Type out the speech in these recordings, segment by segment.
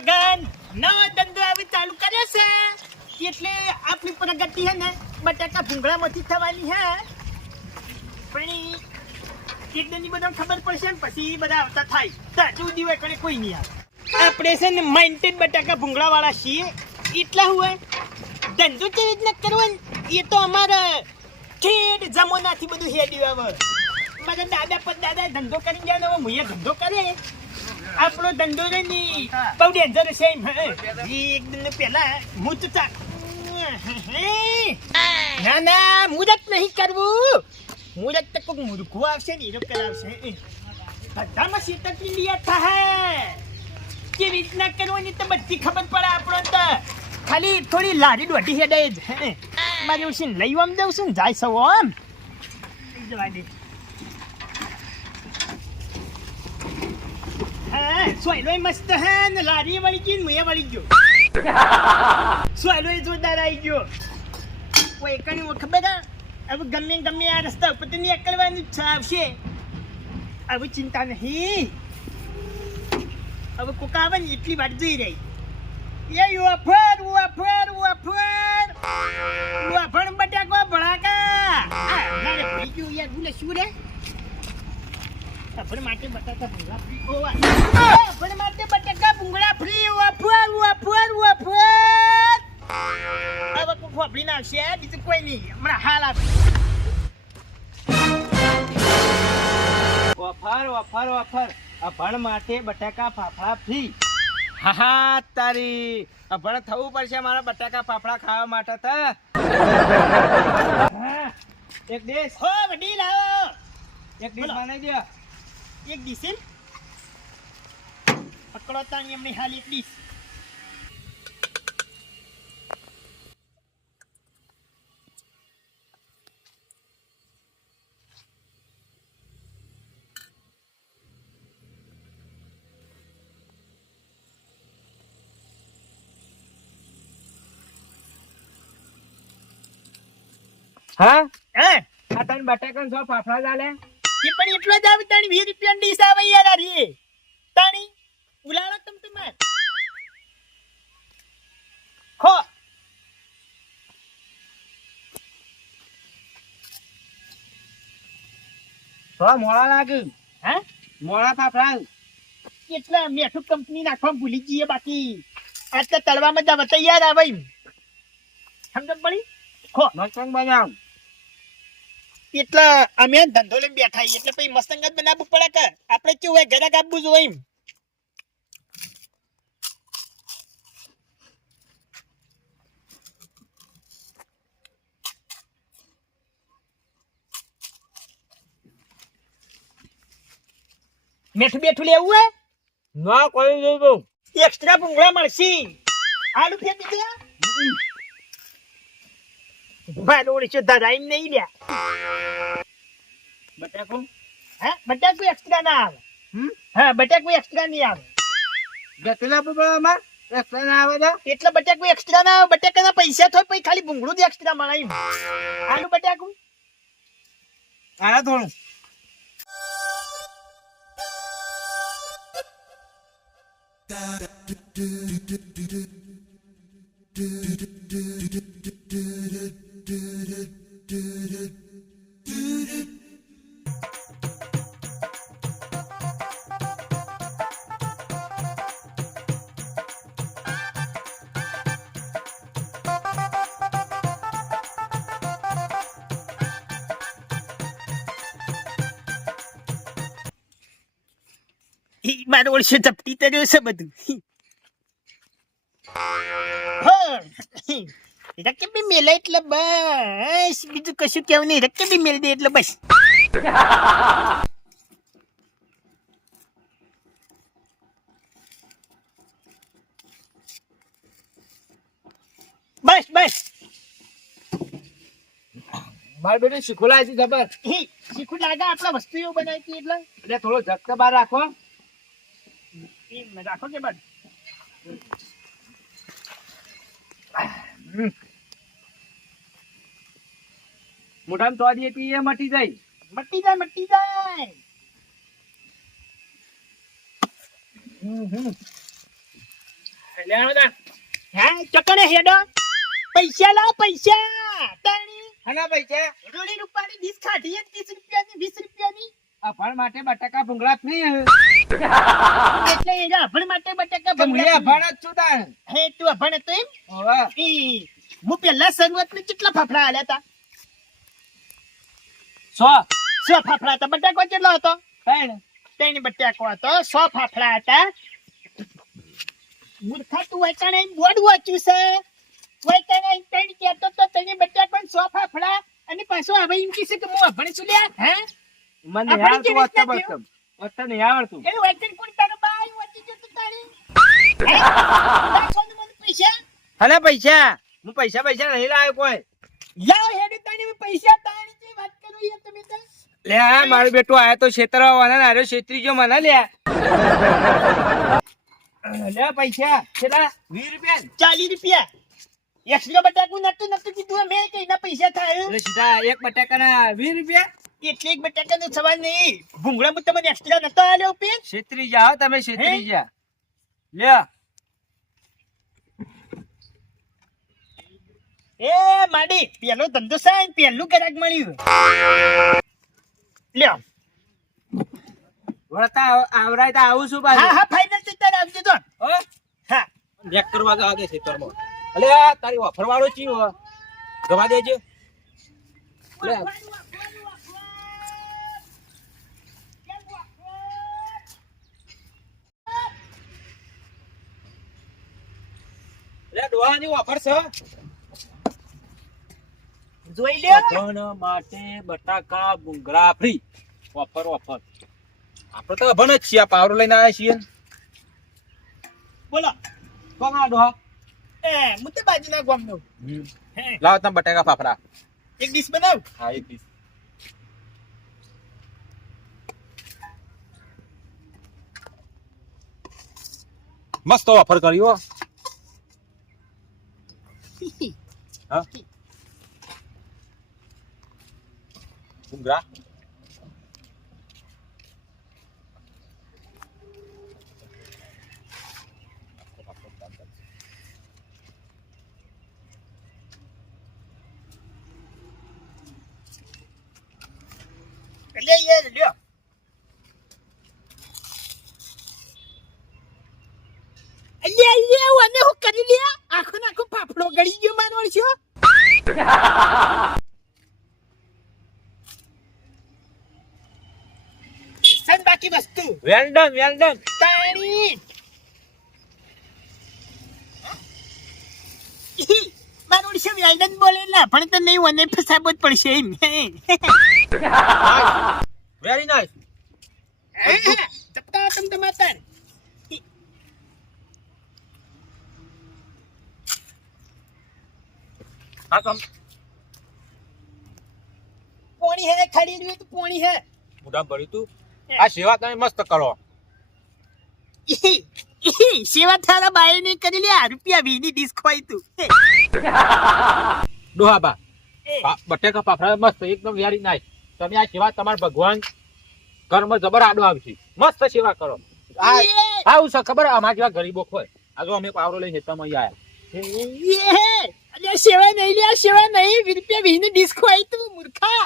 મગન નવો ધંધો હવે ચાલુ કર્યો છે એટલે આપણી પ્રગતિ હે ને બટાકા ભૂંગળામાંથી થવાની હે પણ એકદમની બધા ખબર પડશે ને પછી બધા આવતા થાય તો હજુ દિવસ કરે કોઈ નહીં આવે આપણે છે ને માઇન્ટેન બટાકા ભૂંગળા વાળા છીએ એટલા હોય ધંધો કેવી રીતના કરવો એ તો અમારે ઠેઠ જમાનાથી બધું હેડ્યું આવે મારા દાદા પર દાદા ધંધો કરી ગયા ને હવે હું ધંધો કરે આપણો ધંધો નહીં બહુ ડેન્જર છે એકદમ પેલા હું તો ના ના મુહૂર્ત નહીં કરવું મુહૂર્ત તો કોઈ મૂર્ખું આવશે ને એ કરાવશે બધામાં સીતકલીયા થાય કેવી રીતના કરવાની તો બધી ખબર પડે આપણો તો ખાલી થોડી લારી દોઢી હેડે જ મારી ઓછી લઈ આમ દઉં છું ને જાય સૌ આમ જવા દે સોયલો મસ્ત હે ને લારી વળી ગઈ ને મુએ વળી ગયો સોયલો જોરદાર આવી ગયો કોઈ એકણી ખબર હવે ગમે આ રસ્તા ઉપર તો નીકળવાની ઈચ્છા આવશે હવે ચિંતા નહીં હવે કોક આવે ને એટલી વાર જઈ રહી એ વાફર બટાકો ભડાકા નારે ભાઈ ગયું યાર બોલે શું રે આપણે માટે બટાકા ભૂંગળા ફ્રી આપણે માટે બટાકા ભૂંગળા ફ્રી વાફર હવે કોઈ ફોફડી નાખશે બીજું કોઈ નહીં હમણાં હાલ આપે વફર અભણ માટે બટાકા ફાફડા ફ્રી હા તારી અભણ થવું પડશે મારા બટાકા ફાફડા ખાવા માટે તો એક ડીશ હો વડી લાવો એક ડીશ બનાવી દે એક ડીશ પકડો તાણી એમની હાલ એક ડીશ હા આ તને બટાકા સો ફાફડા ચાલે એ પણ એટલો જ આવે તાણી 20 રૂપિયા ડીશ આવે યાર રે તાણી ઉલાળો તમે ખો તો મોળા લાગે હે મોળા ફાફડા એટલે મેઠું કંપની નાખવા ભૂલી જઈએ બાકી આજ તો તળવામાં જ તૈયાર આવે સમજ પડી ખો મસ્તંગ બનાવ એટલે અમે ધંધો લઈને બેઠા એટલે પછી મસ્તંગ જ બનાવવું પડે કે આપણે કેવું હોય ઘરે આપવું જોઈએ એમ મેઠું બેઠું લેવું હોય ના કોઈ નહીં બહુ એક્સ્ટ્રા ભૂંગળા મળશે આલુ ફેંકી દે મારો ઓળખ્યો દાદા એમ નહીં લ્યા બટાકો હા બટાકું એક્સ્ટ્રા ના આવે હા બટાકું એક્સ્ટ્રા નહીં આવે ગતલા બબળામાં એક્સ્ટ્રા ના આવે તો એટલે બટાકું એક્સ્ટ્રા ના આવે બટાકાના પૈસા થોય પછી ખાલી ભૂંગળું જ એક્સ્ટ્રા મળે એમ આલુ બટાકું આના થોડું મારો ઓળશો ચપટી તર્યો છે બધું રકે બી મેલે એટલે બસ બીજું કશું કેવું નહીં રકે બી મેલ દે એટલે બસ બસ બસ મારે બેટી શીખોલા હતી ખબર શીખું લાગે આપણા વસ્તુ એવું બનાવી એટલે થોડો જગત બહાર રાખો રાખો કે બાદ મોઢામાં તો દે એ મટી જાય મટી જાય લેવાનો તાણ. હા ચકણે હેડો પૈસા લાવ પૈસા તાણી આના પૈસા રોડી રૂપાની ડીશ ખાધી 30 રૂપિયાની 20 રૂપિયાની અભણ માટે બટાકા ભૂંગળા ફ્રી એટલે એ અભણ માટે બટાકા તો મેં ભંગડા અભણ જ છું તાણ. હે તું અભણ હતો એમ હોવે. હું પેલા શરૂઆતમાં કેટલા ફાફડા આલ્યા હતા 100 100 ફાફડા હતા બટાકો કેટલો હતો તાણ. 3 બટાકો હતો 100 ફાફડા હતા મૂર્ખા તું વૈકાણે બોર્ડ વાંચ્યું છે વૈકાણે 3 કહેતો તો 3 બટાકો ને 100 ફાફડા અને પાછો હવે એમ કહેશે કે હું અભણ છું લ્યા હે મને આપણે આવડતું કેવી વાંચતા રીતના બસમ. વાંચતા નહીં આવડતું. એ વૈકાણ કોણ તારો બાઈ વાંચી ગયો તું તારી હે દાખવનું મને પૈસા હલે પૈસા હું પૈસા નહીં લાવ્યો કોઈ. લાવ હેડે તાણી પૈસા તાણી જે વાત કરો યાર તમે તો લે આ મારું બેટું આયા તો છેતરવાના નાર્યો છેતરી ગયો મને લે. લે પૈસા કેટલા 20 રૂપિયા. 40 રૂપિયા એક્સ્ટ્રા બટાકું નતું કીધું મેં કે એના પૈસા થાય એટલે સીધા એક બટાકાના 20 રૂપિયા. એટલે એક બટાકાનો સવાલ નહીં ભૂંગળામાં તમને એક્સ્ટ્રા નતો આલ્યો પેન છેતરી જાઓ તમે છેતરી જા. લે એ માડી પેલો ધંધો સાઈન પેલું ગ્રાહક મળ્યું લ્યો વળતા આવરાય તો આવું છું હા પાછું. હા ફાઇનલ થી તાર આવજો તો હો હા લેક કરવા તો આગે ખેતરમાં. અલે આ તારી ઓફર વાળો ચી હો ગવા દેજો. લે લે ડોહાની ઓફર છે. જોઈ લ્યો અભણ માટે બટાકા ભૂંગળા ફ્રી. ઓફર આપણે તો અભણ જ છીએ, આ પાવરો લઈને આવ્યા છીએ. બોલો કોણ આ ડોહા? એ હું તો બાજુના ગામનો હે લાવો તમે બટાકા ફાફડા. એક ડીશ બનાવ હા એક પીસ. મસ્ત ઓફર કરી હો. હા ભૂંગળા એટલે યાર લ્યો અલ્યા અને હું કરી લ્યા આખો નાખો ફાફડો ગળી ગયો માનવર છો સન બાકી વસ્તુ વેલ ડન. તાણી માનવર છે વેલ્ડન બોલેલા પણ તો નહીં મને ફસાબો જ પડશે એમ વેરી નાઇસ. તપતા તમ તમાર હા કમ પોણી હે ખડી રહ્યું તો પોણી હે મુઢા ભર્યું તું. આ સેવા તમે મસ્ત કરો. સેવા થારા બાય ને કરી લે રૂપિયા 20 ની ડીશ ખોઈ તું ડોહા બા બટાકા ફાફડા મસ્ત એકદમ વેરી નાઇસ. તમે આ સેવા તમારા ભગવાન ઘરમાં જબર આડો આવશે. મસ્ત સેવા કરો. આવું છે ખબર અમારા જેવા ગરીબો હોય. આ જો અમે પાવરો લઈને તમે આયા. અલ્યા સેવા નહીં લ્યા સેવા નહીં રૂપિયા 20 ની ડીશ ખોઈ તું મૂર્ખા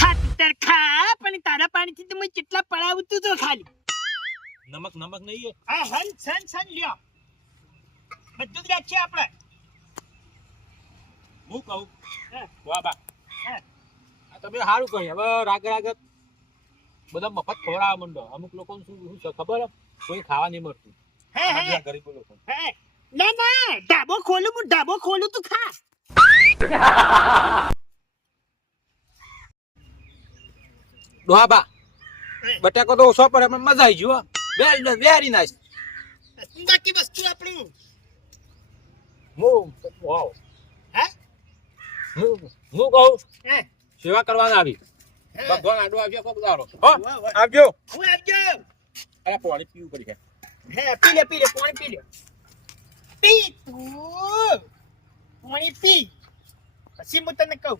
ખાતર ખા પણ તારા પાણીથી તો હું કેટલા પડાવતું તો ખાલી નમક નહીં. આ હન લ્યો બધું જ રાખીએ આપણે હું કહું હા. વાહ બા હા. આ તમે સારું કહી. હવે રાગ બધા મફત ખવડાવવા માંડો. અમુક લોકો શું છે ખબર કોઈ ખાવા નહીં મળતું. હે અમારા હે જેવા ગરીબ લોકો. હે ના ઢાબો ખોલું તું ખા ડોહા બા બટાકો તો ઓછો પડે પણ મજા આવી ગયો. Very nice. બાકી વસ્તુ આપણું વાવ હે હું કહું હે સેવા કરવાના આવી હે. ભગવાન આડો આવજો કોક દાડો હો વાહ, વાહ. આવજો હું આવજો અરે પાણી પીવું પડી હે પી લે પાણી પી લે પી તું પાણી પી પછી હું તને કહું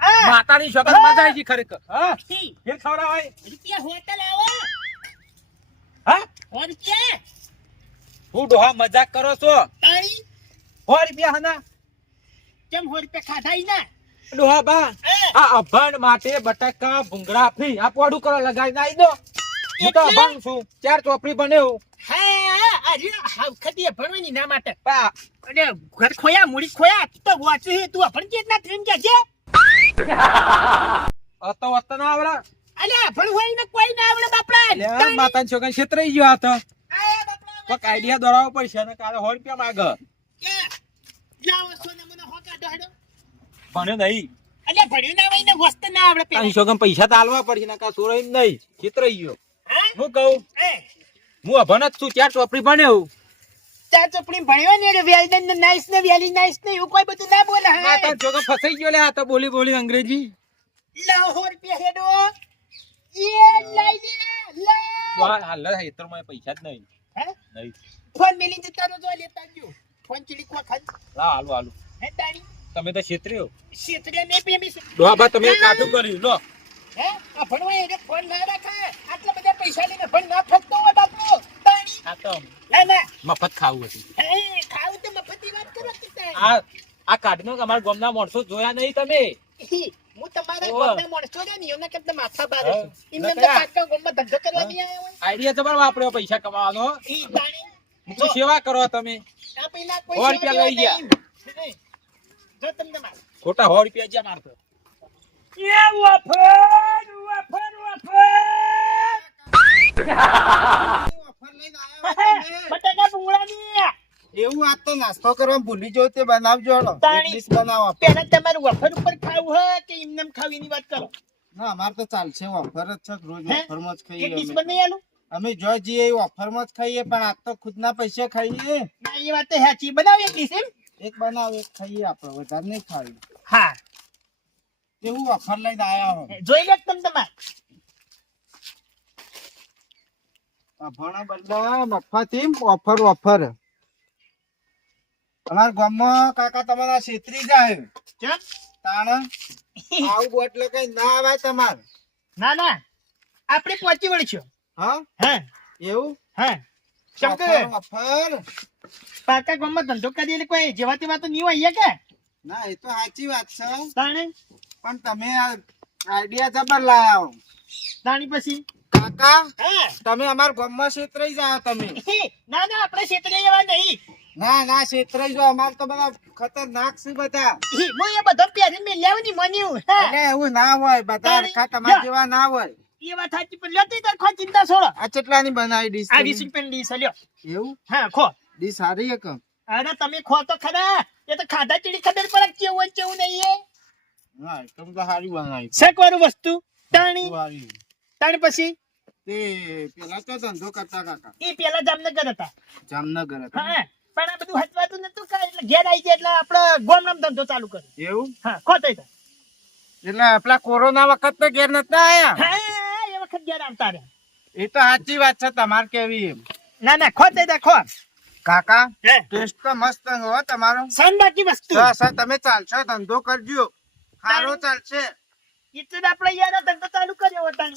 આ માતાની શોખન મજા આવી ખરેખર હા પી. ફેર ખવડાવાય રૂપિયા હોટલ આવો હા રૂપિયા હું ડોહા મજાક કરો છો તારી 100 રૂપિયા હના કેમ રૂપિયા ખાધા ઈ ના ડોહા બા હે આ અભણ માટે બટાકા ભૂંગળા ફ્રી આ પોડું કરો લગાવી નાઈ દો હું તો એટલે? અભણ છું 4 ચોપડી બન્યો હા અરે હાવ ખતી ભણવાની ના માટે પા અને ઘર ખોયા મૂડી ખોયા તું તો વાંચ્યું છે તું અભણ કેટલા થઈને ગયા છે અતો વતન આવડા અલે અભણ હોય ને કોઈ ના આવડે બાપડા લે માતાની છોકરા છેતરાઈ ગયો આ તો આ બાપડા કોક આઈડિયા દોરાવો પડશે ને કાલે 100 રૂપિયા માંગ કે લાવો સોને મને હોકા દોડો ભણ્યો નહીં અલે ભણ્યું ના હોય ને વસ્ત ના આવડે પેલા તારી છોકરા પૈસા તો આલવા પડશે ને કા સોરાઈ નહીં છેતરાઈ ગયો હા હું કહું એ હું અભણ જ છું 4 ચોપડી ભણ્યો ચાર ચોપડી ભણ્યો ને વેલડન ને નાઈસ ને વેલી નાઈસ ને એવું કોઈ બધું ના બોલે હા માતાની છોકરા ફસાઈ ગયો લે આ તો બોલી બોલી અંગ્રેજી લાવો રૂપિયા હેડો એ લઈ લે લા હાલ હેતરમાં પૈસા જ નહીં હે નહીં ફોન મેલી જતા રહો જો લેતા ગયો ફોન ચીડી કો ખાન લા હાલો હાલો હે તારી તમે તો છેતર્યો ક્ષેત્રે ને પેમી ડોહા તમે કાઠું કર્યું લો હે આ ભણવા એને ફોન ના રાખે આટલા બધા પૈસા લઈને ફોન ના ફકતો હોય બાપુ તારી આ તો ના ના મફત ખાવું હતું હે ખાવ તો મફતી વાત કરો કે તારી આ કાર્ડનો અમારા ગામના માણસો જોયા નહીં તમે હું તમારા ઓહ. ગોમના માણસો ને ની એમના કરતા માથા બારે હા. છું એમને તો નકરા. કાકા ગોમમાં ધંધો કરવા નહીં આવ્યા હોય આઈડિયા તમારો વાપર્યો પૈસા કમાવાનો ઈ તાણી મુકની સેવા કરો તમે આ પેલા કોઈ 100 રૂપિયા લઈ ગયા. હે. જો તમને માર ખોટા 100 રૂપિયા જ્યાં મારતો એ વફર બટાકા ભૂંગળાની એવું આ તો નાસ્તો કરવા ભૂલી જાવ તે બનાવજો હળો. એક તાણી. ડીશ બનાવો આપણે. પહેલા તમારું વફર ઉપર ખાવું હોય કે એમને એમ ખાવું એની વાત કરો ના અમાર તો ચાલશે ઓફર જ છે રોજ હે? ઓફરમાં જ કે ખાઈએ ડીશ અમે. બનાવી આલું અમે જો જઈએ ઓફરમાં જ ખાઈએ પણ આ તો ખુદના પૈસે ખાઈએ ના એ વાત તો સાચી બનાવી એક ડીશ એમ એક બનાવ એક ખાઈએ આપણે વધારે નહીં ખાવી હા એવું ઓફર લઈને આયા હો જોઈ લે તમે તમાર ભણા બદલા મફતી ઓફર ઓફર અમારા ગામમાં કાકા તમારા છેતરી જાય ચમ તાણ આવું બોટલો કઈ ના આવે તમારે ના ના આપણે પહોંચી વળશું હા હા એવું હા ચમ કે ઓફર પાકા ગામમાં ધંધો કરીએ એટલે કોઈ જેવા તેવા તો નહીં હોય કે ના એ તો સાચી વાત છે તાણે પણ તમે આઈડિયા જબર લાયા હો તાણી પછી કાકા હા તમે અમારા ગામમાં છેતરાઈ જાઓ તમે ના ના આપણે ક્ષેત્રે એવા નહીં ના ના છેતરાઈ જાઓ અમારે તો બધા ખતરનાક છે બધા હું એ બધો પહેરીને મેલ્યા ની મન્યું એટલે એવું ના હોય બધા તારી- હરખા તમારા જા. જેવા ના હોય એ વાત સાચી પણ લેતી તાર ખો ચિંતા છોડો આ કેટલાની બનાવી ડીશ આ તમે? 20 રૂપિયાની ડીશ લ્યો એવું હા ખો ડીશ સારી એક અરે તમે ખો તો ખરા એ તો ખાધા ચીડી ખબર પડે કે કેવું હોય ને કેવું નહીં એ હા એકદમ તો સારી બનાવી શેકવાળું વસ્તુ તાણી સારી. તાણી પછી તે પેલા તો ધંધો કરતા કાકા એ પેલા જામનગર હતા જામનગર હતા હા પણ આ બધું હચવાતું નતું કાંઈ એટલે ઘેર આવી જાય એટલે આપણે ગોમનામ ધંધો ચાલુ કર્યો એવું હા ખો તઈ તાર. એટલે પેલા કોરોના વખત તો ઘેર નતા આયા હા એ વખત ઘેર આવતા રહ્યા એ તો સાચી વાત છે તમારે કેવી એમ ના ના ખો તઈ તાર ખો કાકા હે ટેસ્ટ તો મસ્ત હો તમારો સન બાકી વસ્તુ સર તમે ચાલશો ધંધો કરજો સારો ચાલશે એટલે જ આપણે યાર આ ધંધો ચાલુ કર્યો હતા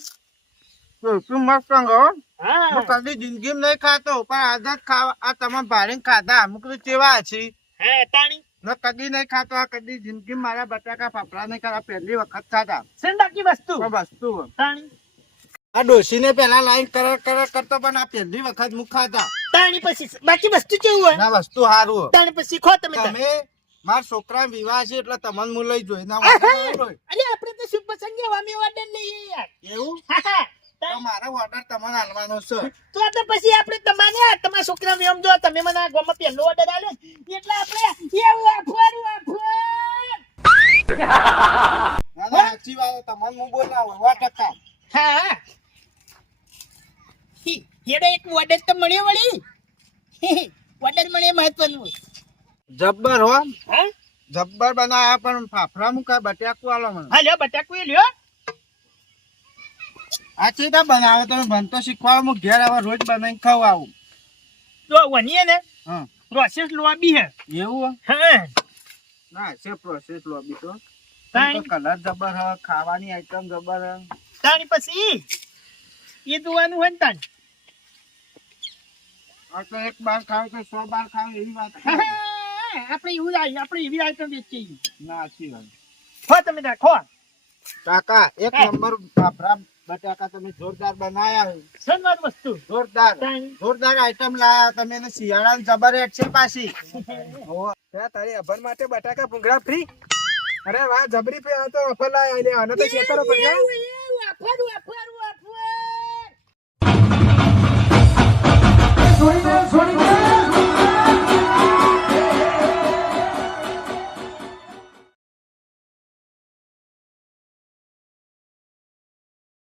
શું મસ્ત હો હા હું કદી જિંદગીમાં નહીં ખાતો પણ આજ જ ખાવા આ તમે ભારે ખાધા અમુક તો કેવા છે હા તાણી મેં કદી નહીં ખાતો આ કદી જિંદગી મારા બટાકા ફાફડા નહીં ખાતા પહેલી વખત ખાધા સન બાકી વસ્તુ પણ વસ્તુ તાણી આ ડોશીને પેલા લાઈન કર કરતો પણ આ પહેલી વખત મુખ ખાધા તાણી પછી બાકી વસ્તુ કેવું હોય ના વસ્તુ સારું તાણી પછી ખો તમે તાર. તમે મારા છોકરા વિવાહ છે એટલે તમને હું લઈ જોઈ ના અરે આપણે તો શુભ પ્રસંગે વામી ઓર્ડર લઈએ યાર એવું હા, હા. તો મારો ઓર્ડર તમને આલવાનો છે તો આ તો પછી આપણે તમારે તમારા છોકરા એમ જો તમે મને આ ગામમાં પહેલો ઓર્ડર આલ્યો એટલે આપણે એવું આફવાનું ના ના સાચી વાત તમને હું બોલાવો 100%. હા હા હેડે એક ઓર્ડર તો મળ્યો વળી ઓર્ડર મળે મહત્વનું જબ્બર હો હા જબ્બર બનાયા પણ ફાફડા મુકા બટાકું આલો મને હા લ્યો બટાકું ય લ્યો આ ચીતા બનાવો તમે બનતો શીખવાડો હું ઘેર હવે રોજ બનાવીને ખવડાવું તો વનીએ ને હા પ્રોસેસ લોબી હે એવું હા ના છે પ્રોસેસ લોબી તો તાણી કલર જબર હ ખાવાની આઈટમ જબર હ તાણી પછી એ જોવાનું હોય ને તાણ આ તો એક બાર ખાવ તો 100 બાર ખાવ એવી વાત આપણે એવી આઈટમ વેચીએ ના સાચી વાત હો તમે રાખો કાકા એક હે. નંબર ફાફડા બટાકા તમે જોરદાર બનાયા હે. સનવાર વસ્તુ જોરદાર તાણી જોરદાર આઈટમ લાયા તમે એને શિયાળાની જબર એડ છે પાછી તારી અભન માટે બટાકા ભૂંગળા ફ્રી અરે વાહ જબરી પે આ તો ઓફર લાયા લે આનો તો ખેતરો પર જા વાફર છોડી દે